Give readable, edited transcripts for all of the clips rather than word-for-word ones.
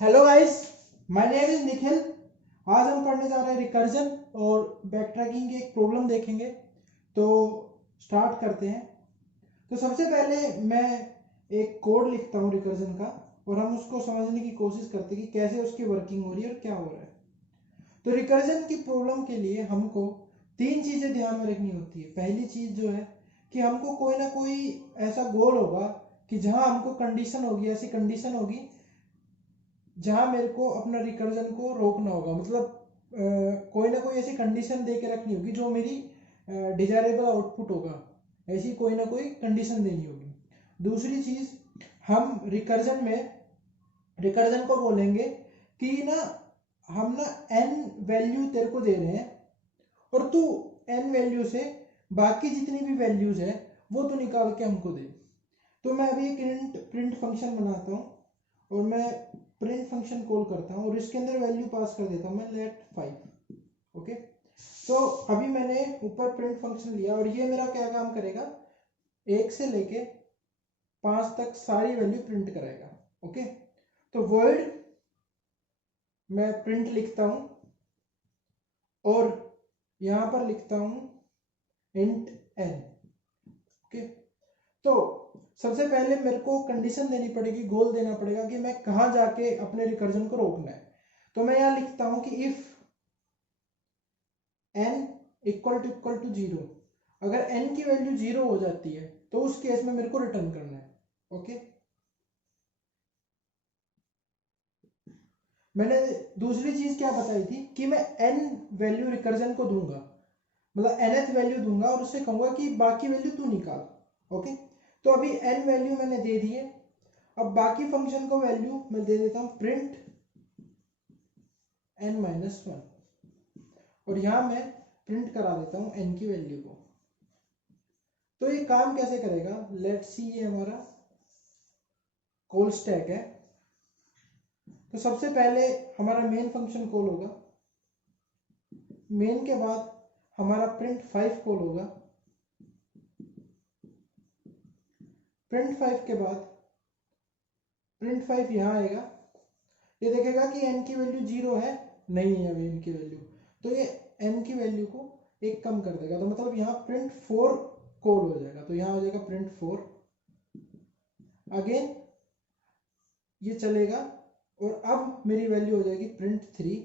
Hello guys, my name is Nikhil. आज हम पढ़ने जा रहे हैं रिकर्जन और बैक ट्रैकिंग की एक प्रॉब्लम देखेंगे। तो स्टार्ट करते हैं। तो सबसे पहले मैं एक कोड लिखता हूँ रिकर्जन का और हम उसको समझने की कोशिश करते हैं कि कैसे उसकी वर्किंग हो रही है और क्या हो रहा है। तो रिकर्जन की प्रॉब्लम के लिए हमको तीन चीज़ें ध्यान में रखनी होती है। पहली चीज़ जो है कि हमको कोई ना कोई ऐसा गोल होगा कि जहाँ हमको कंडीशन होगी, ऐसी कंडीशन होगी जहां मेरे को अपना रिकर्जन को रोकना होगा। मतलब कोई ना कोई ऐसी कंडीशन दे के रखनी होगी जो मेरी डिजायरेबल आउटपुट होगा। ऐसी कोई ना कोई कंडीशन देनी होगी। दूसरी चीज, हम रिकर्जन को बोलेंगे कि ना हम ना एन वैल्यू तेरे को दे रहे हैं और तू एन वैल्यू से बाकी जितनी भी वैल्यूज है वो तू निकाल के हमको दे। तो मैं अभी एक प्रिंट फंक्शन बनाता हूँ और मैं प्रिंट फंक्शन कॉल करता हूँ और इसके अंदर वैल्यू पास कर देता हूँ मैं लेट 5। ओके, तो अभी मैंने ऊपर प्रिंट फंक्शन लिया और ये मेरा क्या काम करेगा, 1 से लेके 5 तक सारी वैल्यू प्रिंट कराएगा। ओके, तो वर्ड मैं प्रिंट लिखता हूँ और यहाँ पर लिखता हूँ इंट एन। ओके, तो सबसे पहले मेरे को कंडीशन देनी पड़ेगी, गोल देना पड़ेगा कि मैं कहाँ जाके अपने रिकर्जन को रोकना है। तो मैं यहाँ लिखता हूँ कि इफ n इक्वल टू 0, अगर n की वैल्यू 0 हो जाती है तो उस केस में मेरे को रिटर्न करना है। ओके, मैंने दूसरी चीज क्या बताई थी कि मैं n वैल्यू रिकर्जन को दूंगा, मतलब nth वैल्यू दूंगा और उससे कहूंगा कि बाकी वैल्यू तू निकाल। ओके, तो अभी n वैल्यू मैंने दे दी है। अब बाकी फंक्शन को वैल्यू मैं दे देता हूं प्रिंट n-1 और यहां मैं प्रिंट करा देता हूं n की वैल्यू को। तो ये काम कैसे करेगा, लेट्स सी। ये हमारा कॉल स्टैक है। तो सबसे पहले हमारा मेन फंक्शन कॉल होगा, मेन के बाद हमारा प्रिंट 5 कॉल होगा, प्रिंट 5 के बाद प्रिंट 5 यहाँ आएगा। ये देखेगा कि n की वैल्यू 0 है, नहीं है अभी n की वैल्यू, तो ये n की वैल्यू को एक कम कर देगा। तो मतलब यहाँ प्रिंट 4 कॉल हो जाएगा, तो यहाँ हो जाएगा प्रिंट 4। अगेन ये चलेगा और अब मेरी वैल्यू हो जाएगी प्रिंट 3।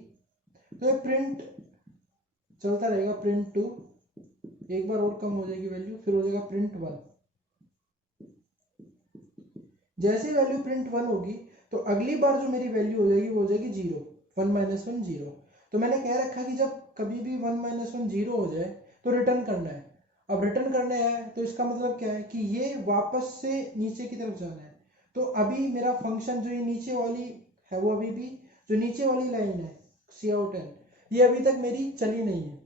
तो ये प्रिंट चलता रहेगा, प्रिंट 2, एक बार और कम हो जाएगी वैल्यू, फिर हो जाएगा प्रिंट 1। जैसे वैल्यू प्रिंट 1 होगी तो अगली बार जो मेरी वैल्यू हो जाएगी वो हो जाएगी 0, 1 - 1 0। तो मैंने कह रखा कि जब कभी भी 1 - 1 0 हो जाए तो रिटर्न करना है। अब रिटर्न करना है तो इसका मतलब क्या है कि ये वापस से नीचे की तरफ जाना है। तो अभी मेरा फंक्शन जो ये नीचे वाली है वो अभी भी जो नीचे वाली लाइन है सी आउट एन, ये अभी तक मेरी चली नहीं है।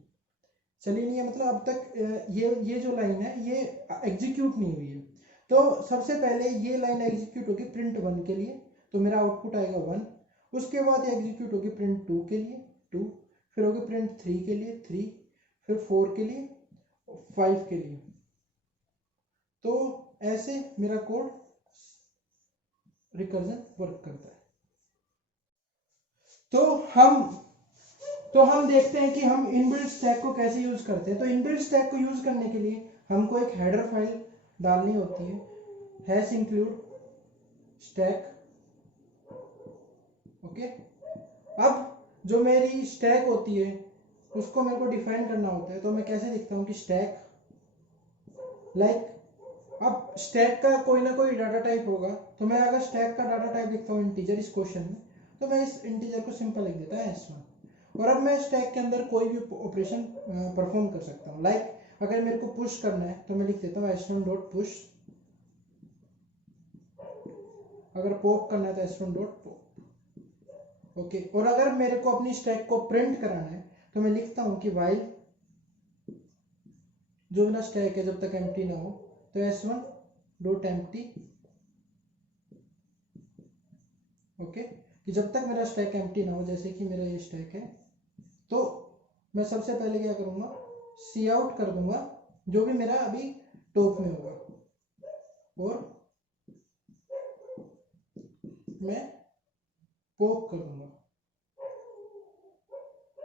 चली नहीं है मतलब अब तक ये जो लाइन है ये एग्जीक्यूट नहीं हुई है। तो सबसे पहले ये लाइन एग्जीक्यूट होगी प्रिंट 1 के लिए, तो मेरा आउटपुट आएगा 1। उसके बाद ये एग्जीक्यूट होगी प्रिंट 2 के लिए 2, फिर होगी प्रिंट 3 के लिए 3, फिर 4 के लिए, 5 के लिए। तो ऐसे मेरा कोड रिकर्जन वर्क करता है। तो हम तो हम देखते हैं कि हम इनबिल्ट स्टैक को कैसे यूज करते हैं। तो इनबिल्ट स्टैक को यूज करने के लिए हमको एक हेडर फाइल डालनी होती है, हैश इंक्लूड स्टैक। ओके, अब जो मेरी स्टैक होती है उसको मेरे को डिफाइन करना होता है। तो मैं कैसे लिखता हूँ कि स्टैक लाइक, अब स्टैक का कोई ना कोई डाटा टाइप होगा, तो मैं अगर स्टैक का डाटा टाइप लिखता हूँ इंटीजर इस क्वेश्चन में, तो मैं इस इंटीजर को सिंपल लिख देता है s1। और अब मैं स्टैक के अंदर कोई भी ऑपरेशन परफॉर्म कर सकता हूँ। लाइक अगर मेरे को पुश करना है तो मैं लिख देता हूँ s1.push, अगर पॉप करना है तो s1.pop। ओके, और अगर मेरे को अपनी स्टैक को प्रिंट कराना है तो मैं लिखता हूँ कि while जो मेरा स्टैक है जब तक एम्प्टी ना हो तो s1.empty। ओके, कि जब तक मेरा स्टैक एम्प्टी ना हो, जैसे कि मेरा ये स्टैक है, तो मैं सबसे पहले क्या करूंगा, सी आउट कर दूंगा जो भी मेरा अभी टॉप में होगा और मैं पॉप कर दूंगा,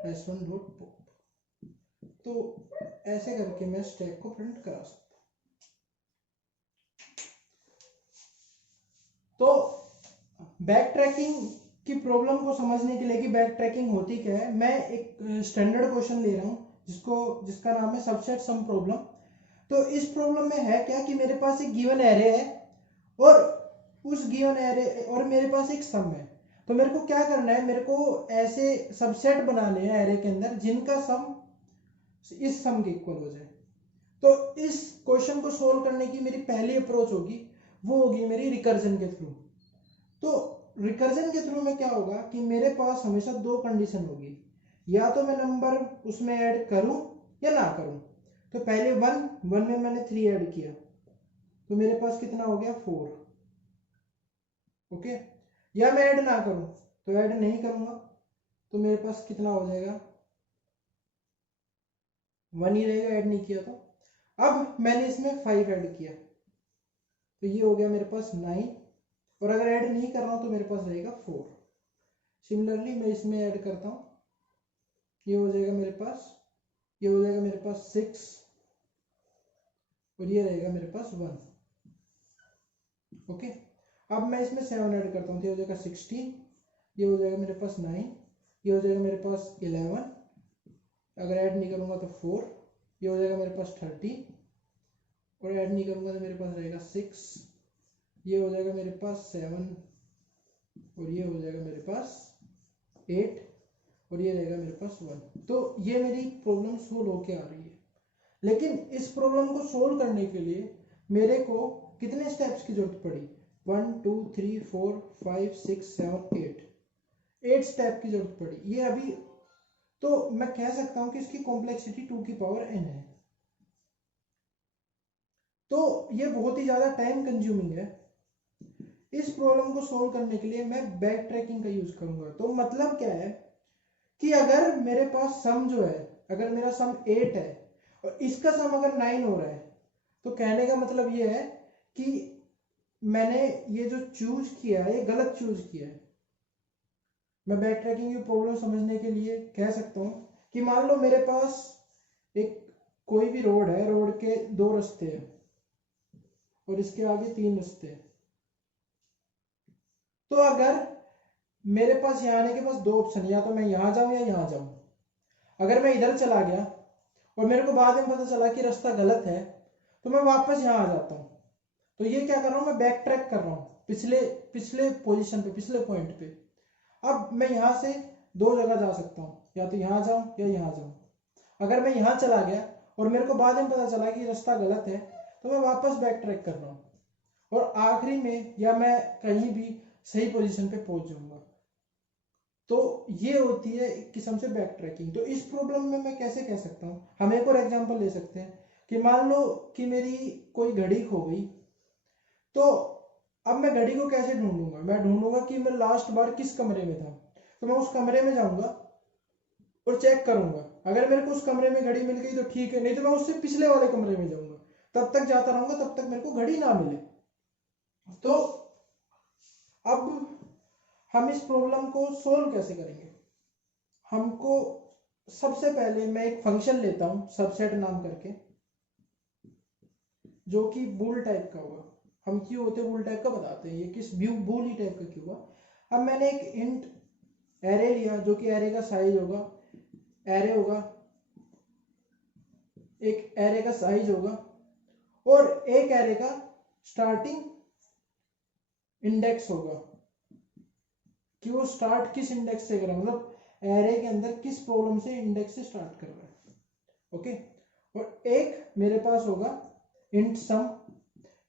s1 डॉट पॉप। तो ऐसे करके मैं स्टैक को प्रिंट करा सकता हूँ। तो बैक ट्रैकिंग की प्रॉब्लम को समझने के लिए कि बैक ट्रैकिंग होती क्या है, मैं एक स्टैंडर्ड क्वेश्चन ले रहा हूँ जिसका नाम है सबसेट सम प्रॉब्लम। तो इस प्रॉब्लम में है क्या कि मेरे पास एक गिवन एरे है और उस गिवन एरे और मेरे पास एक सम है। तो मेरे को क्या करना है, मेरे को ऐसे सबसेट बनाने हैं एरे के अंदर जिनका सम इस सम के इक्वल हो जाए। तो इस क्वेश्चन को सोल्व करने की मेरी पहली अप्रोच होगी, वो होगी मेरी रिकर्जन के थ्रू। तो रिकर्जन के थ्रू में क्या होगा कि मेरे पास हमेशा दो कंडीशन होगी, या तो मैं नंबर उसमें ऐड करूं या ना करूं। तो पहले वन में मैंने 3 ऐड किया तो मेरे पास कितना हो गया 4। ओके, या मैं ऐड ना करूं, तो ऐड नहीं करूंगा तो मेरे पास कितना हो जाएगा 1 ही रहेगा, ऐड नहीं किया तो। अब मैंने इसमें 5 ऐड किया तो ये हो गया मेरे पास 9, और अगर ऐड नहीं कर रहा हूं तो मेरे पास रहेगा 4। सिमिलरली मैं इसमें ऐड करता हूं, ये हो जाएगा मेरे पास, ये हो जाएगा मेरे पास 6 और ये रहेगा मेरे पास 1। ओके, अब मैं इसमें 7 ऐड करता हूँ तो ये हो जाएगा 16, ये हो जाएगा मेरे पास 9, ये हो जाएगा मेरे पास 11, अगर ऐड नहीं करूँगा तो 4, ये हो जाएगा मेरे पास 30 और ऐड नहीं करूँगा तो मेरे पास रहेगा 6, ये हो जाएगा मेरे पास 7 और ये हो जाएगा मेरे पास 8 और ये रहेगा मेरे पास 1। तो ये मेरी प्रॉब्लम सोल्व होके आ रही है। लेकिन इस प्रॉब्लम को सोल्व करने के लिए मेरे को कितने स्टेप्स की जरूरत पड़ी, 1 2 3 4 5 6 7 8 स्टेप की जरूरत पड़ी। ये अभी तो मैं कह सकता हूं कि इसकी कॉम्प्लेक्सिटी 2 की पावर n है। तो ये बहुत ही ज्यादा टाइम कंज्यूमिंग है। इस प्रॉब्लम को सोल्व करने के लिए मैं बैक ट्रैकिंग का यूज करूंगा। तो मतलब क्या है कि अगर मेरे पास सम जो है, अगर मेरा सम 8 है और इसका सम अगर 9 हो रहा है, तो कहने का मतलब ये है कि मैंने ये जो चूज किया है ये गलत चूज किया है। मैं बैक ट्रैकिंग की प्रॉब्लम समझने के लिए कह सकता हूं कि मान लो मेरे पास एक कोई भी रोड है, रोड के 2 रास्ते हैं और इसके आगे 3 रास्ते हैं। तो अगर मेरे पास यहाँ आने के पास 2 ऑप्शन, या तो मैं यहाँ जाऊं या यहाँ जाऊं। अगर मैं इधर चला गया और मेरे को बाद में पता चला कि रास्ता गलत है तो मैं वापस यहाँ आ जाता हूँ। तो ये क्या कर रहा हूँ, मैं बैक ट्रैक कर रहा हूँ पिछले पोजीशन पे, पिछले पॉइंट पे। अब मैं यहाँ से 2 जगह जा सकता हूँ, या तो यहाँ जाऊँ या यहाँ जाऊँ। अगर मैं यहाँ चला गया और मेरे को बाद में पता चला कि रास्ता गलत है तो मैं वापस बैक ट्रैक कर रहा हूँ और आखिरी में या मैं कहीं भी सही पोजीशन पे पहुंच जाऊंगा। तो ये होती है एक किस्म से बैक ट्रैकिंग। तो इस प्रॉब्लम में मैं कैसे कह सकता हूँ, हम एक और एग्जांपल ले सकते हैं कि मान लो कि मेरी कोई घड़ी खो गई। तो अब मैं घड़ी को कैसे ढूंढूंगा, मैं ढूंढूंगा कि मैं लास्ट बार किस कमरे में था। तो मैं उस कमरे में जाऊंगा और चेक करूंगा, अगर मेरे को उस कमरे में घड़ी मिल गई तो ठीक है, नहीं तो मैं उससे पिछले वाले कमरे में जाऊंगा, तब तक जाता रहूंगा तब तक मेरे को घड़ी ना मिले। तो अब हम इस प्रॉब्लम को सोल्व कैसे करेंगे। हमको सबसे पहले मैं एक फंक्शन लेता हूं सबसेट नाम करके, जो कि बूल टाइप का होगा। हम क्यों होते बूल टाइप का बताते हैं, ये किस बूल ही टाइप का क्यों हुआ। अब मैंने एक इंट एरे लिया जो कि एरे का साइज होगा, एरे होगा, एक एरे का साइज होगा और एक एरे का स्टार्टिंग इंडेक्स होगा कि वो स्टार्ट किस इंडेक्स से कर रहा है, मतलब एरे के अंदर किस प्रॉब्लम से इंडेक्स से स्टार्ट कर रहा है। ओके, और एक मेरे पास होगा इंट सम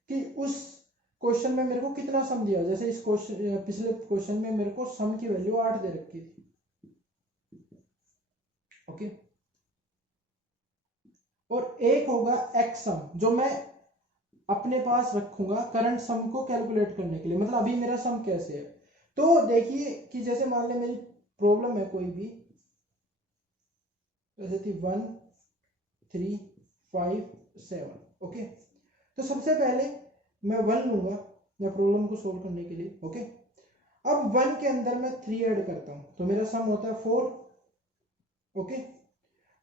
कि उस क्वेश्चन में मेरे को कितना सम दिया। जैसे इस क्वेश्चन पिछले क्वेश्चन में मेरे को सम की वैल्यू 8 दे रखी थी। ओके, और एक होगा एक्स सम जो मैं अपने पास रखूंगा करंट सम को कैलकुलेट करने के लिए, मतलब अभी मेरा सम कैसे है। तो देखिए कि जैसे मान ले मेरी प्रॉब्लम है कोई भी, जैसे थी 1 3 5 7। ओके, तो सबसे पहले मैं 1 लूंगा मैं प्रॉब्लम को सोल्व करने के लिए। ओके, अब 1 के अंदर मैं 3 ऐड करता हूं तो मेरा सम होता है 4। ओके,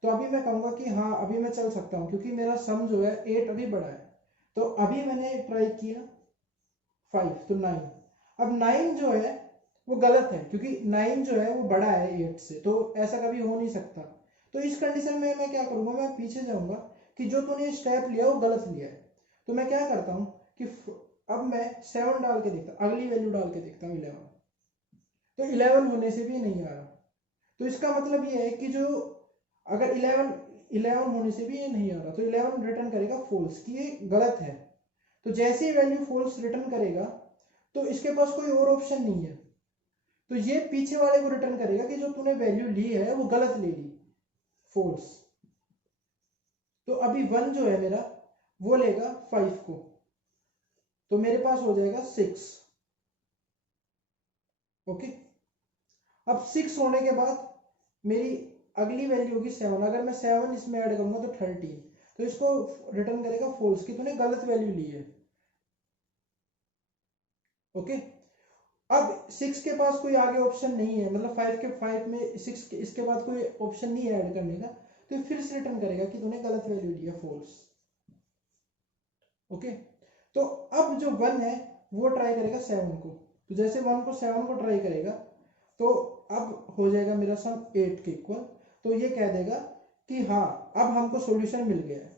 तो अभी मैं कहूंगा कि हाँ अभी मैं चल सकता हूं क्योंकि मेरा सम जो है 8 अभी बड़ा है। तो अभी मैंने ट्राई किया 5 तो 9। अब 9 जो है वो गलत है क्योंकि 9 जो है वो बड़ा है 8 से, तो ऐसा कभी हो नहीं सकता। तो इस कंडीशन में मैं क्या करूंगा, मैं पीछे जाऊंगा कि जो तूने स्टेप लिया वो गलत लिया है। तो मैं क्या करता हूं कि अब मैं 7 डाल के देखता, अगली वैल्यू डाल के देखता हूँ 11। तो 11 होने से भी नहीं आ रहा। तो इसका मतलब ये है कि जो अगर 11 होने से भी ये नहीं आ रहा तो 11 रिटर्न करेगा फॉल्स, कि ये गलत है। तो जैसे ही वैल्यू फॉल्स रिटर्न करेगा तो इसके पास कोई और ऑप्शन नहीं है, तो ये पीछे वाले को रिटर्न करेगा कि जो तूने वैल्यू ली है वो गलत ले ली, फॉल्स। तो अभी 1 जो है मेरा वो लेगा 5 को, तो मेरे पास हो जाएगा 6। ओके, अब 6 होने के बाद मेरी अगली वैल्यू होगी 7। अगर मैं 7 इसमें ऐड करूंगा तो 13, तो इसको रिटर्न करेगा फॉल्स कि तूने गलत वैल्यू ली है। ओके, अब 6 के पास कोई आगे ऑप्शन नहीं है, मतलब 5 में 6 इसके बाद कोई ऑप्शन नहीं है ऐड करने का, तो फिर से रिटर्न करेगा कि तूने गलत वैल्यू ली है, फॉल्स। ओके, तो अब जो 1 है वो ट्राई करेगा 7 को, तो जैसे 1 को 7 को ट्राई करेगा तो अब हो जाएगा मेरा सम 8 के इक्वल। तो ये कह देगा कि हाँ अब हमको सॉल्यूशन मिल गया है।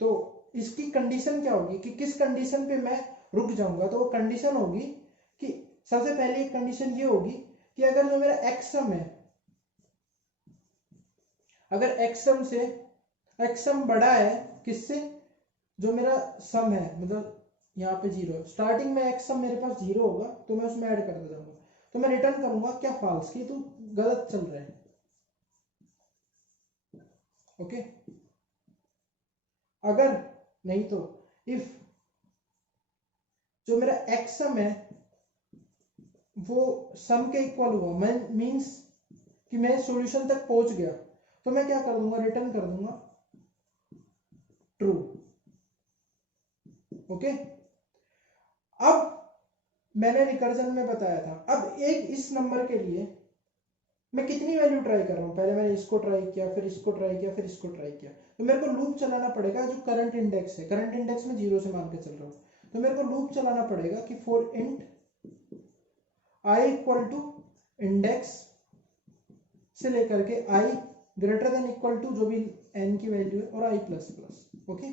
तो इसकी कंडीशन क्या होगी कि किस कंडीशन पे मैं रुक जाऊंगा, तो वो कंडीशन होगी कि सबसे पहले एक कंडीशन ये होगी कि अगर जो मेरा एक्स सम है, अगर एक्स सम से एक्स सम बड़ा है किससे, जो मेरा सम है, मतलब यहाँ पे 0 स्टार्टिंग में एक्स सम मेरे पास 0 होगा तो मैं उसमें ऐड करता जाऊंगा, तो मैं रिटर्न करूंगा क्या, फॉल्स, कि तू गलत चल रहा है। ओके, अगर नहीं तो इफ जो मेरा एक्स सम है वो सम के इक्वल हुआ, मैं मींस कि मैं सॉल्यूशन तक पहुंच गया, तो मैं क्या कर दूंगा, रिटर्न कर दूंगा ट्रू। ओके, अब मैंने रिकर्जन में बताया था, अब एक इस नंबर के लिए मैं कितनी वैल्यू ट्राई कर रहा हूं, पहले मैंने इसको ट्राई किया, फिर इसको ट्राई किया, फिर इसको ट्राई किया, तो मेरे को लूप चलाना पड़ेगा। जो करंट इंडेक्स है, करंट इंडेक्स में 0 से मान के चल रहा हूं, तो मेरे को लूप चलाना पड़ेगा कि for int I equal to index से लेकर के I greater than equal to जो भी एन की वैल्यू है और आई प्लस प्लस। ओके,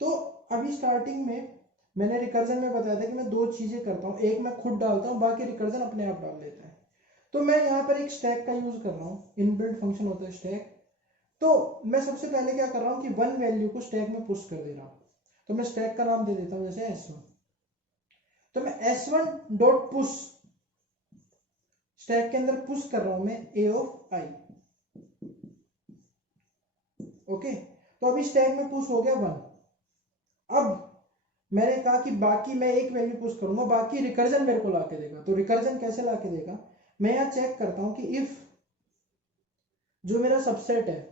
तो अभी स्टार्टिंग में मैंने रिकर्जन में बताया था कि मैं दो चीजें करता हूँ, एक मैं खुद डालता हूँ, बाकी रिकर्जन अपने आप डाल लेता है। तो मैं यहाँ पर एक स्टैक का यूज कर रहा हूँ, इनबिल्ट फंक्शन होता है स्टैक। तो मैं सबसे पहले क्या कर रहा हूँ कि 1 वैल्यू को स्टैक में पुश कर दे रहा हूँ, तो मैं स्टैक का नाम दे देता हूँ जैसे S1। तो मैं S1 डॉट पुश, स्टैक के अंदर पुश कर रहा हूं मैं a ऑफ i। ओके, तो अभी स्टैक में पुश हो गया 1। अब मैंने कहा कि बाकी मैं एक वैल्यू पुश करूंगा, बाकी रिकर्जन मेरे को लाके देगा। तो रिकर्जन कैसे लाके देगा, मैं यहां चेक करता हूं कि इफ जो मेरा सबसेट है,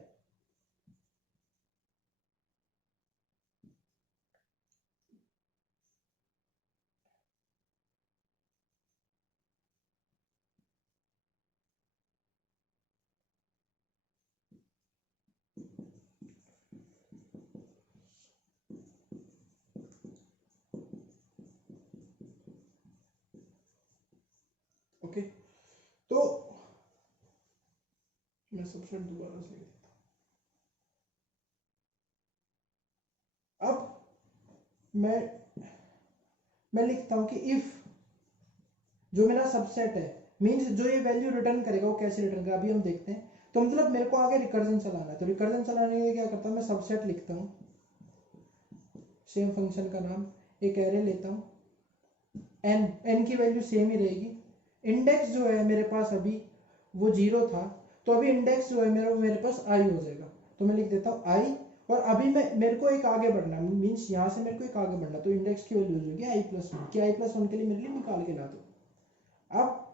ओके, तो मैं सबसेट दोबारा से लिखता हूं। अब मैं लिखता हूं कि इफ जो मेरा सबसेट है, मींस जो ये वैल्यू रिटर्न करेगा वो कैसे रिटर्न करेगा अभी हम देखते हैं। तो मतलब मेरे को आगे रिकर्जन चलाना है, तो रिकर्जन चलाने के लिए क्या करता हूं, मैं सबसेट लिखता हूं, सेम फंक्शन का नाम, एक एरे लेता हूं, एन की वैल्यू सेम ही रहेगी। इंडेक्स जो है मेरे पास अभी वो 0 था, तो अभी इंडेक्स जो है मेरे पास आई हो जाएगा, तो मैं लिख देता हूँ आई। और अभी मेरे को एक आगे बढ़ना, मींस यहाँ से मेरे को एक आगे बढ़ना, तो इंडेक्स की वैल्यू हो जाएगी आई प्लस वन, कि आई प्लस वन के लिए मेरे लिए निकाल के ला दो। अब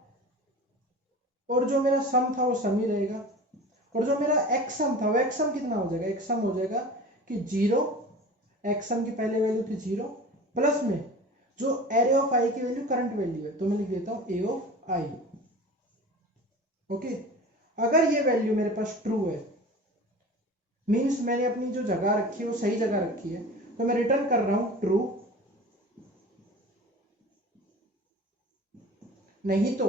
और जो मेरा सम था वो सम ही रहेगा, और जो मेरा एक्स सम था वो एक्स सम कितना हो जाएगा, एक्स सम हो जाएगा कि 0, एक्स सम की पहले वैल्यू थी 0 प्लस में जो एरे ऑफ आई की वैल्यू करंट वैल्यू है, तो मैं लिख देता हूं ए ऑफ आई। ओके, अगर ये वैल्यू मेरे पास ट्रू है, मीन्स मैंने अपनी जो जगह रखी है वो सही जगह रखी है, तो मैं रिटर्न कर रहा हूं ट्रू। नहीं तो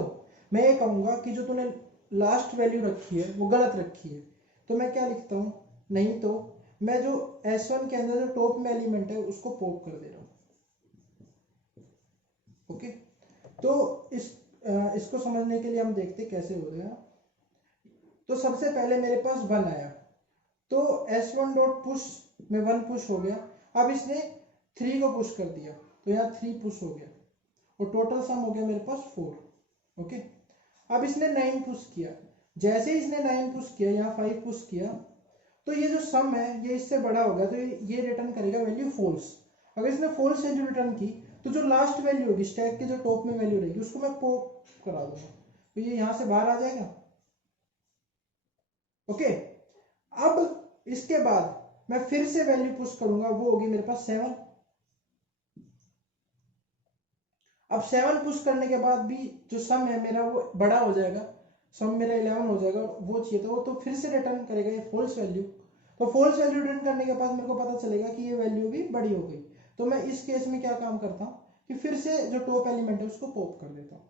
मैं ये कहूंगा कि जो तूने लास्ट वैल्यू रखी है वो गलत रखी है, तो मैं क्या लिखता हूं, नहीं तो मैं जो S1 के अंदर जो टॉप में एलिमेंट है उसको पॉप कर दे रहा हूं। ओके, तो इसको समझने के लिए हम देखते कैसे हो गया। तो सबसे पहले मेरे पास 1 आया, तो S1 डॉट पुश में 1 पुश हो गया। अब इसने 3 को पुश कर दिया, तो यहाँ 3 पुश हो गया और टोटल सम हो गया मेरे पास 4। ओके, अब इसने 9 पुश किया, जैसे ही इसने 9 पुश किया, यहाँ 5 पुश किया, तो ये जो सम है ये इससे बड़ा हो गया, तो ये रिटर्न करेगा वैल्यू फॉल्स। अगर इसने फॉल्स वैल्यू रिटर्न की, तो जो लास्ट वैल्यू होगी स्टैक के जो टॉप में वैल्यू रहेगी उसको मैं पॉप करा दूंगा, तो ये यहां से बाहर आ जाएगा। ओके, अब इसके बाद मैं फिर से वैल्यू पुश करूंगा, वो होगी मेरे पास 7। अब 7 पुश करने के बाद भी जो सम है मेरा वो बड़ा हो जाएगा, सम मेरा 11 हो जाएगा, वो चाहिए था वो, तो फिर से रिटर्न करेगा ये फॉल्स वैल्यू। तो फॉल्स वैल्यू रिटर्न करने के बाद मेरे को पता चलेगा कि ये वैल्यू भी बड़ी हो गई, तो मैं इस केस में क्या काम करता हूँ कि फिर से जो टॉप एलिमेंट है उसको पॉप कर देता हूँ।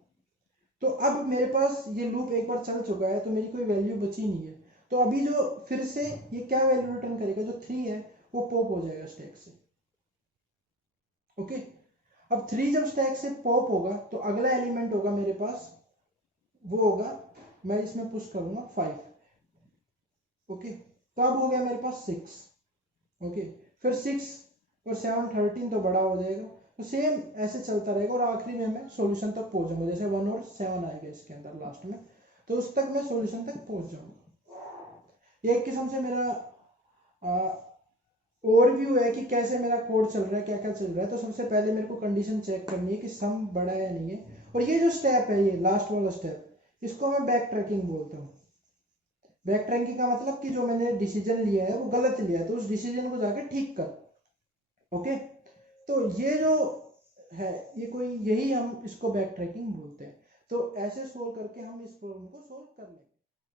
तो अब मेरे पास ये लूप एक बार चल चुका है, तो मेरी कोई वैल्यू बची नहीं है। तो अभी जो फिर से ये क्या वैल्यू रिटर्न करेगा, जो 3 है वो पॉप हो जाएगा स्टैक से। ओके, अब 3 जब स्टैक से पॉप होगा तो अगला एलिमेंट होगा मेरे पास, वो होगा, मैं इसमें पुश करूंगा 5। ओके, तो अब हो गया मेरे पास 6। ओके, फिर 6 और 7 13, तो बड़ा हो जाएगा, तो सेम ऐसे चलता रहेगा और आखिरी में मैं सॉल्यूशन तक पहुंच जाऊंगा, जैसे 1 और 7 आएगा इसके अंदर लास्ट में, तो उस तक मैं सॉल्यूशन तक पहुंच जाऊंगा। ये एक किस्म से मेरा ओवरव्यू है कि कैसे मेरा कोड चल रहा है, क्या क्या चल रहा है। तो सबसे पहले मेरे को कंडीशन चेक करनी है कि सम बड़ा है या नहीं है, और ये जो स्टेप है, ये लास्ट वाला स्टेप, इसको मैं बैक ट्रैकिंग बोलता हूँ। बैक ट्रैकिंग का मतलब कि जो मैंने डिसीजन लिया है वो गलत लिया है, तो उस डिसीजन को जाके ठीक कर। ओके, तो ये जो है, ये कोई, यही हम इसको बैक ट्रैकिंग बोलते हैं। तो ऐसे सोल्व करके हम इस प्रॉब्लम को सोल्व कर लेंगे।